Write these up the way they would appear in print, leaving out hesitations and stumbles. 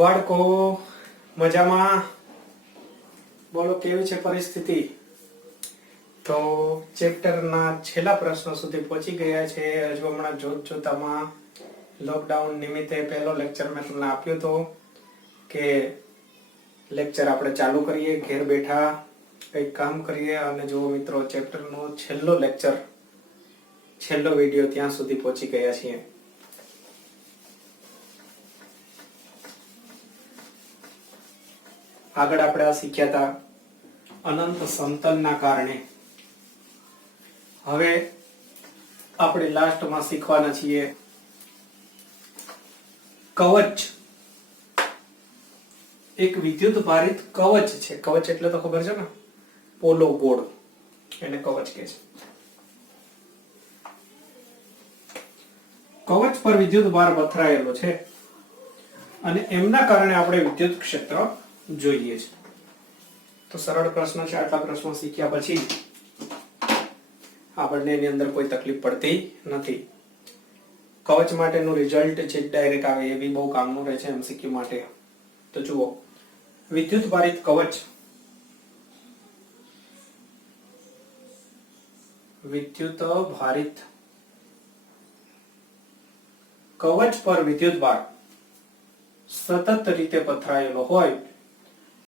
બાળકો મજામાં? બોલો કેવી છે પરિસ્થિતિ? તો ચેપ્ટરના છેલ્લા પ્રશ્નો સુધી પહોંચી ગયા છે. હજુ હમણાં જોતામાં લોકડાઉન નિમિત્તે પહેલો લેક્ચર મેં તમને આપ્યો હતો કે લેક્ચર આપણે ચાલુ કરીએ ઘેર બેઠા કંઈક કામ કરીએ. અને જો મિત્રો ચેપ્ટરનો છેલ્લો લેક્ચર, છેલ્લો વિડીયો ત્યાં સુધી પહોંચી ગયા છીએ. આગળ આપણે આ શીખ્યા હતા અનંત સમતલના કારણે. હવે આપણે લાસ્ટમાં શીખવાના છીએ કવચ. એક વિદ્યુત ભારિત કવચ છે. કવચ એટલે તો ખબર છે ને, પોલો ગોળ, એને કવચ કહે છે. કવચ પર વિદ્યુત ભાર પથરાયેલો છે અને એમના કારણે આપણે વિદ્યુત ક્ષેત્ર જોઈએ છે. તો સરળ પ્રશ્ન છે. આટલા પ્રશ્નો શીખ્યા પછી આપણને એની અંદર કોઈ તકલીફ પડતી નથી. કવચ માટેનું રિઝલ્ટ છે ડાયરેક્ટ આવે એ બી બહુ કામનું રહે છે એમસીક્યુ માટે. તો જુઓ, વિદ્યુત ભારિત કવચ, વિદ્યુત ભારિત કવચ પર વિદ્યુત ભાર સતત રીતે પથરાયેલો હોય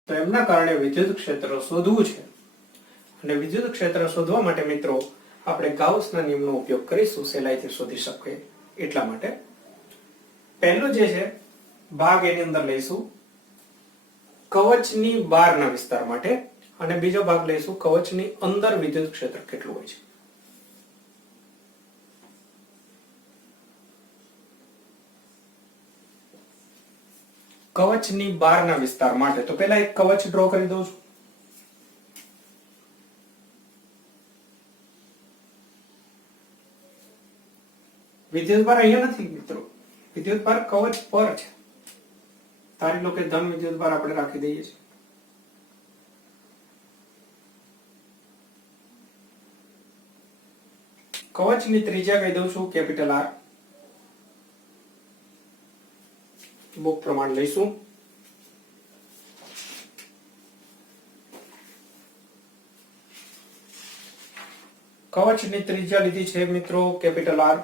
તો એમના કારણે વિદ્યુત ક્ષેત્ર શોધવું છે. અને વિદ્યુત ક્ષેત્ર શોધવા માટે મિત્રો આપણે ગાઉસના નિયમનો ઉપયોગ કરીશું, સહેલાઈથી શોધી શકીએ એટલા માટે. પહેલો જે છે ભાગ એની અંદર લઈશું કવચની બહારના વિસ્તાર માટે, અને બીજો ભાગ લઈશું કવચની અંદર વિદ્યુત ક્ષેત્ર કેટલું હોય છે. કવચની બહારના વિસ્તાર માટે તો પહેલા એક કવચ ડ્રો કરી દઉં છું. વિદ્યુત ભાર અહીંયા નથી મિત્રો, વિદ્યુત ભાર કવચ પર છે. ધારી લો કે ધન વિદ્યુત ભાર આપણે રાખી દઈએ છીએ. કવચની ત્રિજ્યા કહી દઉં છું કેપિટલ આર. બુક પ્રમાણ લઈશું. કવચની ત્રિજ્યા લીધી છે મિત્રો કેપિટલ આર.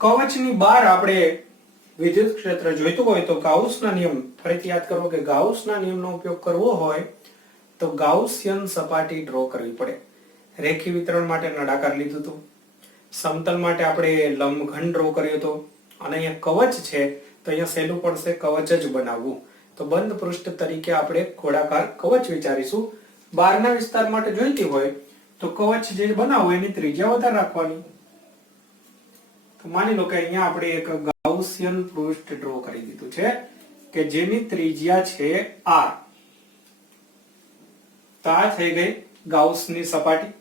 કવચની બહાર આપણે વિદ્યુત ક્ષેત્ર જોઈતું હોય તો ગાઉસના નિયમ, ફરીથી યાદ કરો કે ગાઉસના નિયમનો ઉપયોગ કરવો હોય તો ગાઉસિયન સપાટી ડ્રો કરવી પડે. રેખી વિતરણ માટે નળાકાર લીધું હતું, સમતલ માટે આપણે લંબઘન ડ્રો કર્યો હતો, અને અહીંયા કવચ છે તો અહીંયા સહેલું પડશે કવચ જ બનાવવું. તો બંધ પૃષ્ઠ તરીકે આપણે ગોળાકાર કવચ વિચારીશું. બહારના વિસ્તાર માટે જોઈતી હોય તો કવચ જે બનાવવું એની ત્રિજ્યા વધારે રાખવાની. તો માની લો કે અહીંયા આપણે એક ગાઉસિયન પૃષ્ઠ ડ્રો કરી દીધું છે કે જેની ત્રિજ્યા છે r. તો આ થઈ ગઈ ગાઉસની સપાટી.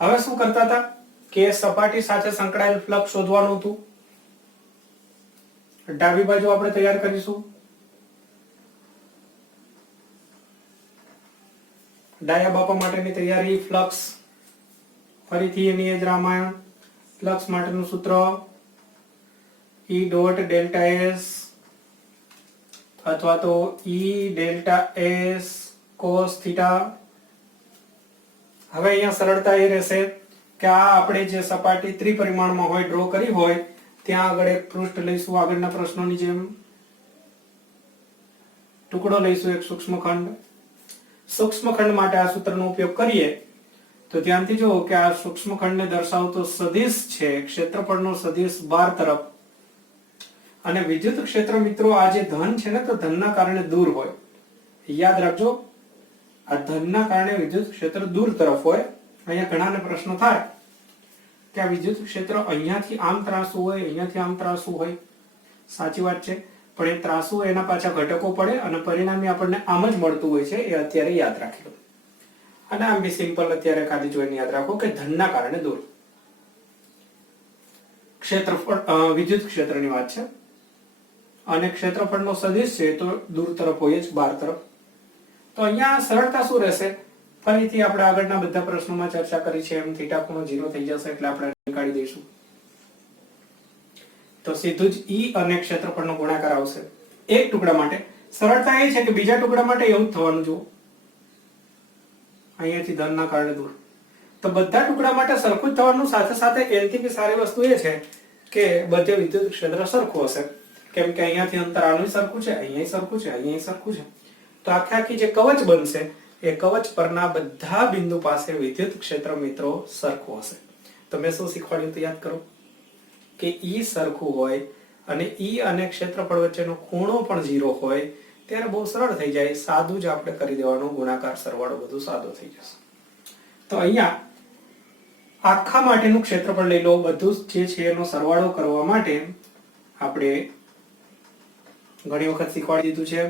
હવે શું કરતા હતા કે સપાટી સાથે સંકળાયેલ ફ્લક્સ શોધવાનું હતું. ડાબી બાજુ આપણે તૈયાર કરીશું. ડાયા બાપા માટેની તૈયારી ફ્લક્સ, ફરીથી એની જ રામાયણ. ફ્લક્સ માટેનું સૂત્ર E ડોટ ડેલ્ટા S અથવા તો E delta S cos theta. હવે અહીંયા સરળતા એ રહેશે કે આ આપણે જે સપાટી ત્રિપરિમાણમાં હોય, ડ્રો કરી હોય, ત્યાં આગળ એક પૃષ્ઠ લઈશું. આગળના પ્રશ્નોની જેમ ટુકડો લઈશું, એક સૂક્ષ્મખંડ. સૂક્ષ્મખંડ માટે આ સૂત્રનો ઉપયોગ કરીએ તો ધ્યાનથી જુઓ કે આ સૂક્ષ્મખંડને દર્શાવતો સદિશ છે ક્ષેત્રફળનો સદિશ બહાર તરફ. અને વિદ્યુત ક્ષેત્ર મિત્રો આ જે ધન છે ને, તો ધનના કારણે દૂર હોય. યાદ રાખજો, આ ધનના કારણે વિદ્યુત ક્ષેત્ર દૂર તરફ હોય. અહીંયા ઘણાને પ્રશ્ન થાય કે આ વિદ્યુત ક્ષેત્ર અહીંયાથી આમ ત્રાસું હોય, અહીંયાથી આમ ત્રાસું હોય. સાચી વાત છે, પણ એ ત્રાસું એના પાછા ઘટકો પડે અને પરિણામે આપણને આમ જ મળતું હોય છે. એ અત્યારે યાદ રાખી લો. અને આમ બી સિમ્પલ અત્યારે ખાલી જોઈને યાદ રાખો કે ધનના કારણે દૂર. ક્ષેત્રફળ, વિદ્યુત ક્ષેત્રની વાત છે, અને ક્ષેત્રફળનો સદિશ છે તો દૂર તરફ હોય જ, બહાર તરફ. તો અહીંયા સરળતા શું રહેશે, ફરીથી આપણે આગળના બધા પ્રશ્નોમાં ચર્ચા કરી છે એમ થીટા ખૂણો 0 થઈ જશે એટલે આપણે નીકાળી દઈશું. તો સીધું જ ઈ અને ક્ષેત્રફળનો ગુણાકાર આવશે એક ટુકડા માટે. સરળતા એ છે કે બીજા ટુકડા માટે એવું જ થવાનું. જુઓ અહીંયાથી ધનના કારણે દૂર, તો બધા ટુકડા માટે સરખું જ થવાનું. સાથે સાથે એનથી બી સારી વસ્તુ એ છે કે બધે વિદ્યુત ક્ષેત્ર સરખું હશે, કેમ કે અહીંયાથી અંતર આનું સરખું છે, અહીંયા સરખું છે, અહીંયા સરખું છે. તો આખી જે કવચ બનશે એ કવચ પરના બધા બિંદુ પાસે વિદ્યુત ક્ષેત્ર મિત્રો સરખું હશે. તો મેં શું શીખવાડ્યું તો યાદ કરો કે ઈ સરખું હોય અને ઈ અને ક્ષેત્રફળ વચ્ચેનો ખૂણો પણ 0 હોય ત્યારે બહુ સરળ થઈ જાય. સાદું જ આપણે કરી દેવાનું, ગુણાકાર સરવાળો બધું સાદો થઈ જશે. તો અહીંયા આખા માટેનું ક્ષેત્રફળ લઈ લો. બધું જે છે એનો સરવાળો કરવા માટે આપણે ઘણી વખત શીખવાડી દીધું છે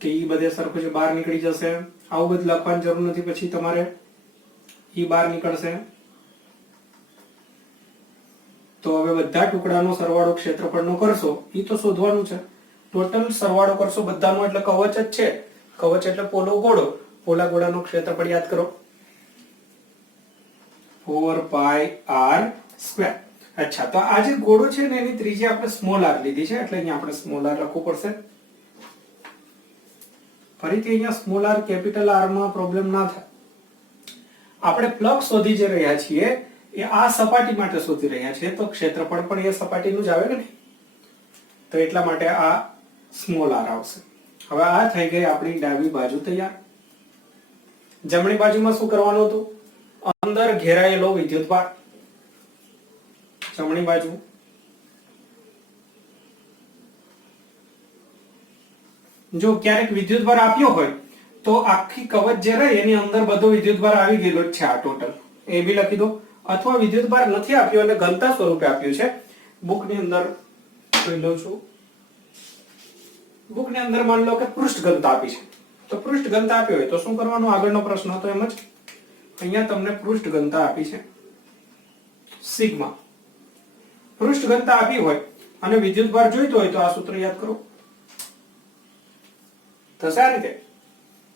કે ઈ બધે સરખું છે, બહાર નીકળી જશે. આવું બધું લખવાની જરૂર નથી. પછી તમારે ઈ બહાર નીકળશે. તો હવે બધા ટુકડાનો સરવાળો ક્ષેત્રફળનો કરશો, ઈ તો શોધવાનું છે. ટોટલ સરવાળો કરશો બધાનો એટલે કવચ જ છે. કવચ એટલે પોલો ગોળો. પોલા ગોળાનો ક્ષેત્રફળ યાદ કરો 4πr². અચ્છા, તો આ જે ગોળો છે ને એની ત્રિજ્યા આપણે સ્મોલ આર લીધી છે એટલે અહીંયા આપણે સ્મોલ આર લખવું પડશે. ફરીથી અહીંયા સ્મોલ આર કેપિટલ આર માં પ્રોબ્લેમ ના થાય. આપણે ફ્લક્સ શોધી જે રહ્યા છીએ એ આ સપાટી માટે શોધી રહ્યા છીએ, તો ક્ષેત્રફળ પણ એ સપાટીનું જ આવે કે નહીં? તો એટલા માટે આ સ્મોલ આર આવશે. હવે આ થઈ ગઈ આપણી ડાબી બાજુ તૈયાર. જમણી બાજુમાં શું કરવાનું હતું? અંદર ઘેરાયેલો વિદ્યુતભાર. જમણી બાજુ જો ક્યારેક વિદ્યુતભાર આપ્યો હોય તો આખી કવચ જે રહે એની અંદર બધો વિદ્યુતભાર આવી ગયેલો જ છે. આ ટોટલ એ બી લખી દો. અથવા વિદ્યુતભાર નથી આપ્યો અને ઘનતા સ્વરૂપે આપ્યું છે. બુકની અંદર જોઈ લઉં છું. બુકની અંદર માની લો કે પૃષ્ઠ ઘનતા આપી છે, તો પૃષ્ઠ ઘનતા આપી હોય તો શું કરવાનું? આગળનો પ્રશ્ન હતો એમ જ. અહીંયા તમને પૃષ્ઠ ઘનતા આપી છે સિગ્મા. પૃષ્ઠ ઘનતા આપી હોય અને વિદ્યુતભાર જોઈતો હોય તો આ સૂત્ર યાદ કરો. થશે આ રીતે.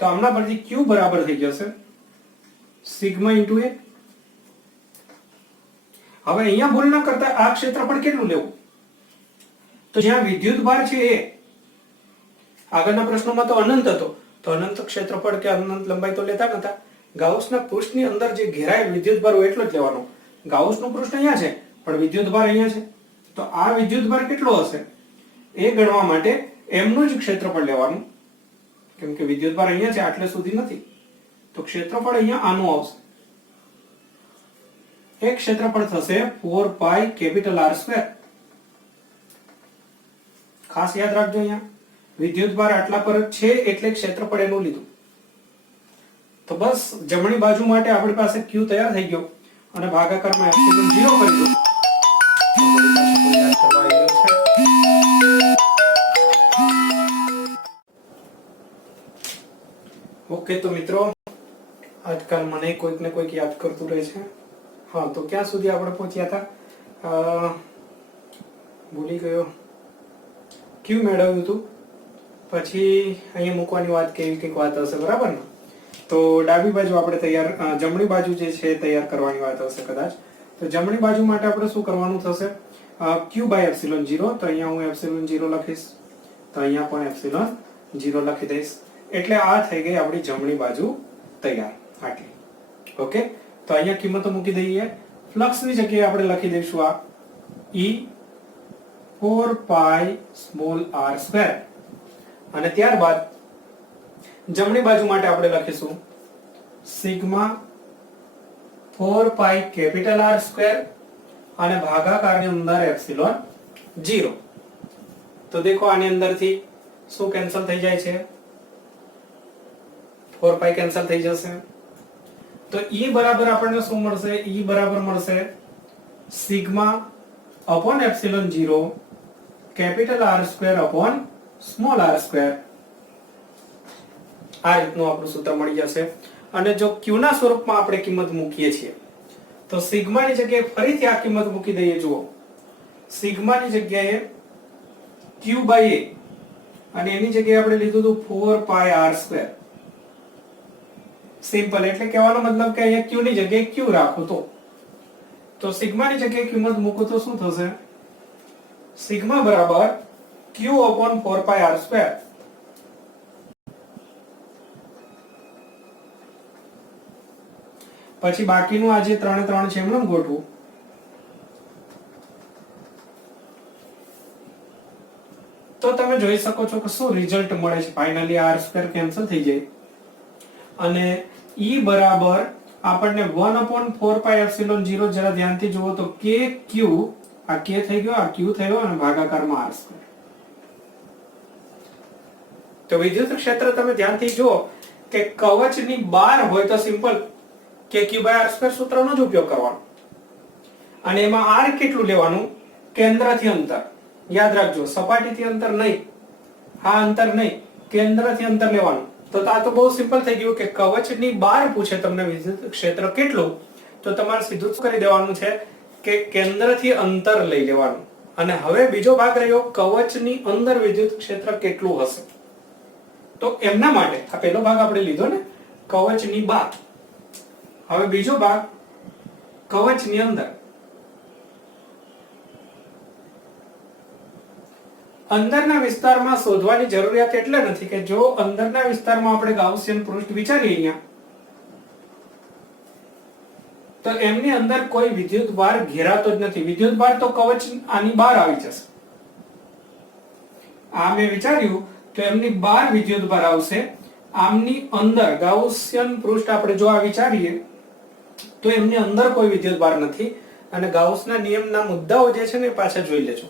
તો આમના પરથી Q બરાબર થઈ જશે સિગ્મા ઇન્ટુ A. હવે અહીંયા ભૂલ ન કરતા આ ક્ષેત્રફળ કેટલું લેવું? તો જ્યાં વિદ્યુતભાર છે એ આગળના પ્રશ્નોમાં તો અનંત હતો, તો અનંત ક્ષેત્રફળ કે અનંત લંબાઈ તો લેતા નતા. ગાઉસના પૃષ્ઠની અંદર જે ઘેરાયેલ વિદ્યુતભાર હોય એટલો જ લેવાનો. ગાઉસનું પૃષ્ઠ અહીંયા છે પણ વિદ્યુતભાર અહીંયા છે, તો આ વિદ્યુતભાર કેટલો હશે એ ગણવા માટે એમનું જ ક્ષેત્રફળ લેવાનું, કેમ કે વિદ્યુતભાર અહીંયા છે આટલે સુધી નથી. તો ક્ષેત્રફળ અહીંયા આનું આવશે. એક ક્ષેત્રફળ થશે 4πR². ખાસ યાદ રાખજો, અહીંયા વિદ્યુતભાર આટલા પર જ છે એટલે ક્ષેત્રફળ એનું લીધું. તો બસ જમણી બાજુ માટે આપણી પાસે Q તૈયાર થઈ ગયો અને ભાગાકારમાં એપ્સિલોન 0 કરી દો. ઓકે, તો મિત્રો આજકાલ મને કોઈક ને કોઈક યાદ કરતું રહે છે. હા, તો ક્યાં સુધી આપણે પહોંચ્યા હતા? ભૂલી ગયો. Q મેળવ્યું હતું, પછી અહીંયા મૂકવાની વાત કે એવી કંઈક વાત હશે, બરાબર ને? તો ડાબી બાજુ આપણે તૈયાર, જમણી બાજુ જે છે તૈયાર કરવાની વાત હશે કદાચ. તો જમણી બાજુ માટે આપણે શું કરવાનું થશે? Q/ε0. તો અહીંયા હું ε0 લખીશ, તો અહીંયા પણ ε0 લખી દઈશ. એટલે આ થઈ ગઈ આપણી જમણી બાજુ તૈયાર. આટલી. ઓકે, તો અહીંયા કિંમતો મૂકી દઈએ. ફ્લક્સની જગ્યાએ આપણે લખી દઈશું આ E4πr². અને ત્યારબાદ જમણી બાજુ માટે આપણે લખીશું સિગ્મા 4πR² અને ભાગાકારની અંદર ε0. તો દેખો આની અંદરથી શું કેન્સલ થઈ જાય છે? 4π કેન્સલ થઈ જશે. તો E બરાબર આપણને શું મળશે? E બરાબર મળશે સિગ્મા અપોન ε0 કેપિટલ R² અપોન સ્મોલ r². આ રીતનું આપણું સૂત્ર મળી જશે. અને જો Q ના સ્વરૂપમાં આપણે કિંમત મૂકીએ છીએ તો સિગ્માની જગ્યાએ ફરીથી આ કિંમત મૂકી દઈએ. જુઓ, સિગ્માની જગ્યાએ Q/A અને એની જગ્યાએ આપણે લીધું હતું 4πR². સિમ્પલ. એટલે કહેવાનો મતલબ કે અહીંયા Q ની જગ્યાએ Q રાખો તો સિગ્માની જગ્યાએ કિંમત મૂકો તો શું થશે? સિગ્મા બરાબર q upon 4 pi r square. પછી બાકીનું આ જે 3 3 છે એમને ગોઠવું. તો તમે જોઈ શકો છો કે શું રિઝલ્ટ મળે છે. ફાઇનલી r સ્ક્વેર કેન્સલ થઈ જાય અને e બરાબર આપણને 1/4 pi એપ્સિલોન 0 જરા ધ્યાનથી જુઓ તો k q આ k થઈ ગયો, આ q થયો અને ભાગાકારમાં r સ્ક્વેર. તો વિદ્યુત ક્ષેત્ર તમે ધ્યાનથી જુઓ કે કવચની બહાર હોય તો simple k q r square સૂત્રનો જ ઉપયોગ કરવાનો અને એમાં r કેટલું લેવાનું? કેન્દ્રથી અંતર. યાદ રાખજો, સપાટીથી અંતર નહીં, આ અંતર નહીં, કેન્દ્રથી અંતર લેવાનું. તો આ તો બહુ સિમ્પલ થઈ ગયું કે કવચની બહાર પૂછે તમને વિદ્યુત ક્ષેત્ર કેટલું, તો તમારે સીધું જ કરી દેવાનું છે કે કેન્દ્રથી અંતર લઈ લેવાનું. અને હવે બીજો ભાગ રહ્યો કવચની અંદર વિદ્યુત ક્ષેત્ર કેટલું હશે. તો એમના માટે આ પહેલો ભાગ આપણે લીધો ને કવચની બહાર. હવે બીજો ભાગ કવચની અંદર. અંદરના વિસ્તારમાં શોધવાની જરૂરિયાત એટલે નથી કે જો અંદરના વિસ્તારમાં આપણે ગાઉસિયન પૃષ્ઠ વિચારીએ અહીંયા, તો એમની અંદર કોઈ વિદ્યુત ભાર ઘેરાતો જ નથી. વિદ્યુત ભાર તો કવચ આની બહાર આવી જશે. આ મેં વિચાર્યું તો એમની બહાર વિદ્યુત ભાર આવશે. આમની અંદર ગાઉસિયન પૃષ્ઠ આપણે જો આ વિચારીએ તો એમની અંદર કોઈ વિદ્યુત ભાર નથી. અને ગાઉસના નિયમના મુદ્દાઓ જે છે ને પાછા જોઈ લેજો.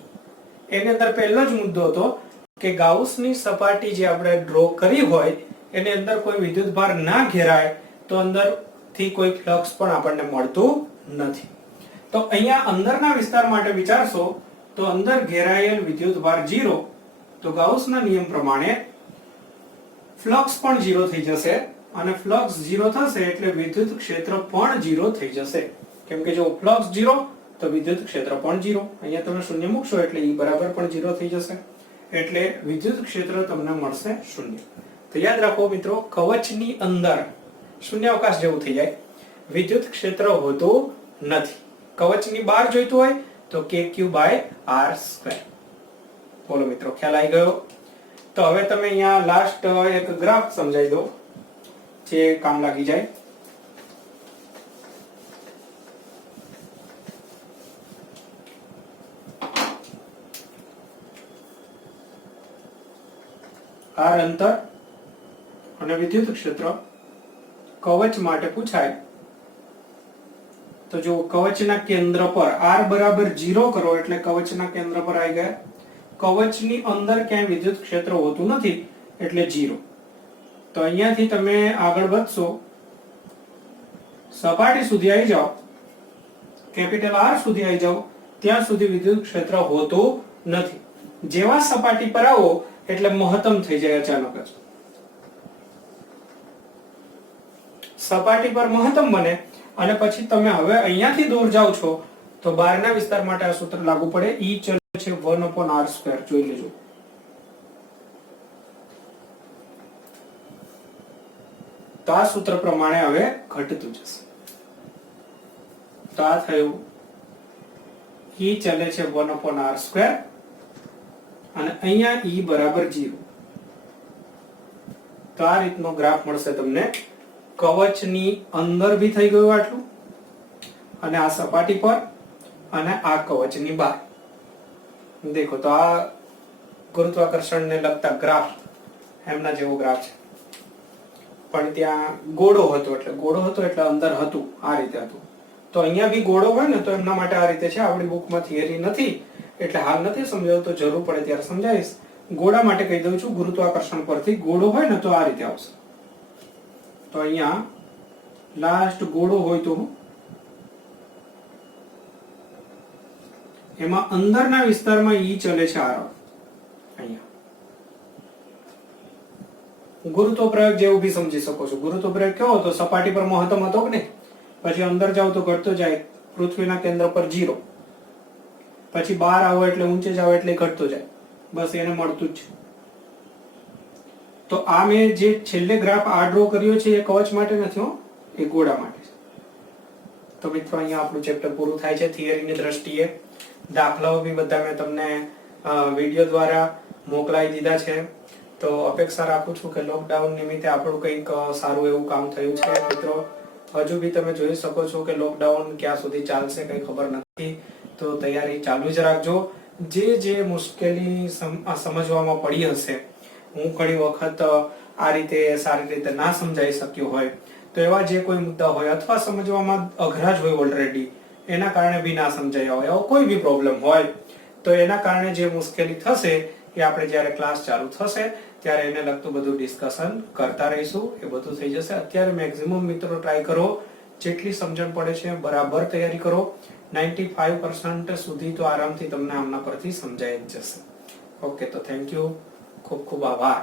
એની અંદર પહેલો જ મુદ્દો હતો કે ગાઉસની સપાટી જે આપણે ડ્રો કરી હોય એની અંદર કોઈ વિદ્યુત ભાર ના ઘેરાય તો અંદરથી કોઈ ફ્લક્સ પણ આપણને મળતું નથી. તો અહીંયા અંદરના વિસ્તાર માટે વિચારશો તો અંદર ઘેરાયેલ વિદ્યુત ભાર 0. તો ગાઉસના નિયમ પ્રમાણે ફ્લક્સ પણ 0 થઈ જશે અને ફ્લક્સ 0 થશે એટલે વિદ્યુત ક્ષેત્ર પણ 0 થઈ જશે. કેમ કે જો ફ્લક્સ 0 તો વિદ્યુત ક્ષેત્ર પણ 0. અહીંયા તમે શૂન્ય મૂકશો એટલે E બરાબર પણ 0 થઈ જશે. એટલે વિદ્યુત ક્ષેત્ર તમને મળશે 0. તો યાદ રાખો મિત્રો, કવચની અંદર શૂન્યાવકાશ જેવું થઈ જાય, વિદ્યુત ક્ષેત્ર હોતું નથી. કવચની બહાર જોઈતું હોય તો kq/r². બોલો મિત્રો, ખ્યાલ આવી ગયો? તો હવે તમે અહીંયા લાસ્ટ એક ગ્રાફ સમજાવી દો જે કામ લાગી જાય. r અંતર અને વિદ્યુત ક્ષેત્ર કવચ માટે પૂછાય તો જો કવચના કેન્દ્ર પર r બરાબર 0 કરો એટલે કવચના કેન્દ્ર પર આવી ગયા. કવચની અંદર ક્યાંય વિદ્યુત ક્ષેત્ર હોતું નથી એટલે 0. તો અહીંયાથી તમે આગળ વધશો, સપાટી સુધી આવી જાઓ, કેપિટલ R સુધી આવી જાઓ, ત્યાં સુધી વિદ્યુત ક્ષેત્ર હોતું નથી. જેવા સપાટી પર આવો એટલે મહત્તમ થઈ જાય અચાનક જ. સપાટી પર મહત્તમ બને અને પછી તમે હવે અહીંયાથી દૂર જાઓ છો તો બહારના વિસ્તાર માટે આ સૂત્ર લાગુ પડે. E ચલે છે 1/r². જોઈ લેજો. તો આ સૂત્ર પ્રમાણે હવે ઘટતું જશે. તો આ થયું E ચલે છે 1/r² અને અહીંયા E બરાબર 0. તો આ રીતનો ગ્રાફ મળશે તમને. કવચની અંદર ભી થઈ ગયું આટલું અને આ સપાટી પર અને આ કવચની બહાર. દેખો તો આ ગુરુત્વાકર્ષણને લગતા ગ્રાફ એમના જેવો ગ્રાફ છે, પણ ત્યાં ગોળો હતો એટલે અંદર હતું, આ રીતે હતું. તો અહીંયા બી ગોળો હોય ને તો એમના માટે આ રીતે છે. આપણી બુકમાં થિયરી નથી એટલે હાલ નથી સમજાવું, તો જરૂર પડે ત્યારે સમજાવીશ. ગોળા માટે કહી દઉં છું, ગુરુત્વાકર્ષણ પરથી ગોળો હોય ને તો આ રીતે આવશે. તો અહીંયા લાસ્ટ ગોળો હોય તો એમાં અંદરના વિસ્તારમાં E ચલે છે r. અહીંયા ગુરુત્વ પ્રયોગ જેવું બી સમજી શકો છો. ગુરુત્વ પ્રયોગ કેવો હતો? સપાટી પર મહત્તમ હતો કે નહીં, પછી અંદર જાવ તો ઘટતો જાય, પૃથ્વીના કેન્દ્ર પર 0, પછી બહાર આવો એટલે ઊંચે જાવ એટલે ઘટતો જાય. બસ એને મળતું જ છે. તો આ મેં જે છેલ્લે ગ્રાફ આ ડ્રો કર્યો છે એ કવચ માટે નથી હો, એ ગોળા માટે છે. તો મિત્રો અહીંયા આપણું ચેપ્ટર પૂરું થાય છે થિયરીની દ્રષ્ટિએ. દાખલાઓ બી બધા મેં તમને વિડીયો દ્વારા મોકલાઈ દીધા છે. તો અપેક્ષા રાખું છું કે લોકડાઉન નિમિત્તે આપણું કંઈક સારું એવું કામ થયું છે. મિત્રો, હજુ બી તમે જોઈ શકો છો કે લોકડાઉન ક્યાં સુધી ચાલશે કઈ ખબર નથી, તો તૈયારી ચાલુ જ રાખજો. જે મુશ્કેલી સમજવામાં પડી હશે, હું ઘણી વખત આ રીતે સારી રીતે ના સમજાઈ શક્યો હોય, તો એવા જે કોઈ મુદ્દા હોય અથવા સમજવામાં અઘરા જ હોય ઓલરેડી, એના કારણે બી ના સમજાયા હોય, એવો કોઈ બી પ્રોબ્લેમ હોય, તો એના કારણે જે મુશ્કેલી થશે એ આપણે જ્યારે ક્લાસ ચાલુ થશે ત્યારે એને લગતું બધું ડિસ્કશન કરતા રહીશું. એ બધું થઈ જશે. અત્યારે મેક્સિમમ મિત્રો ટ્રાય કરો, જેટલી સમજણ પડે છે બરાબર તૈયારી કરો. 95% સુધી તો આરામથી તમને આમના પરથી સમજાઈ જ જશે. ઓકે, તો થેન્ક યુ, ખૂબ ખૂબ આભાર.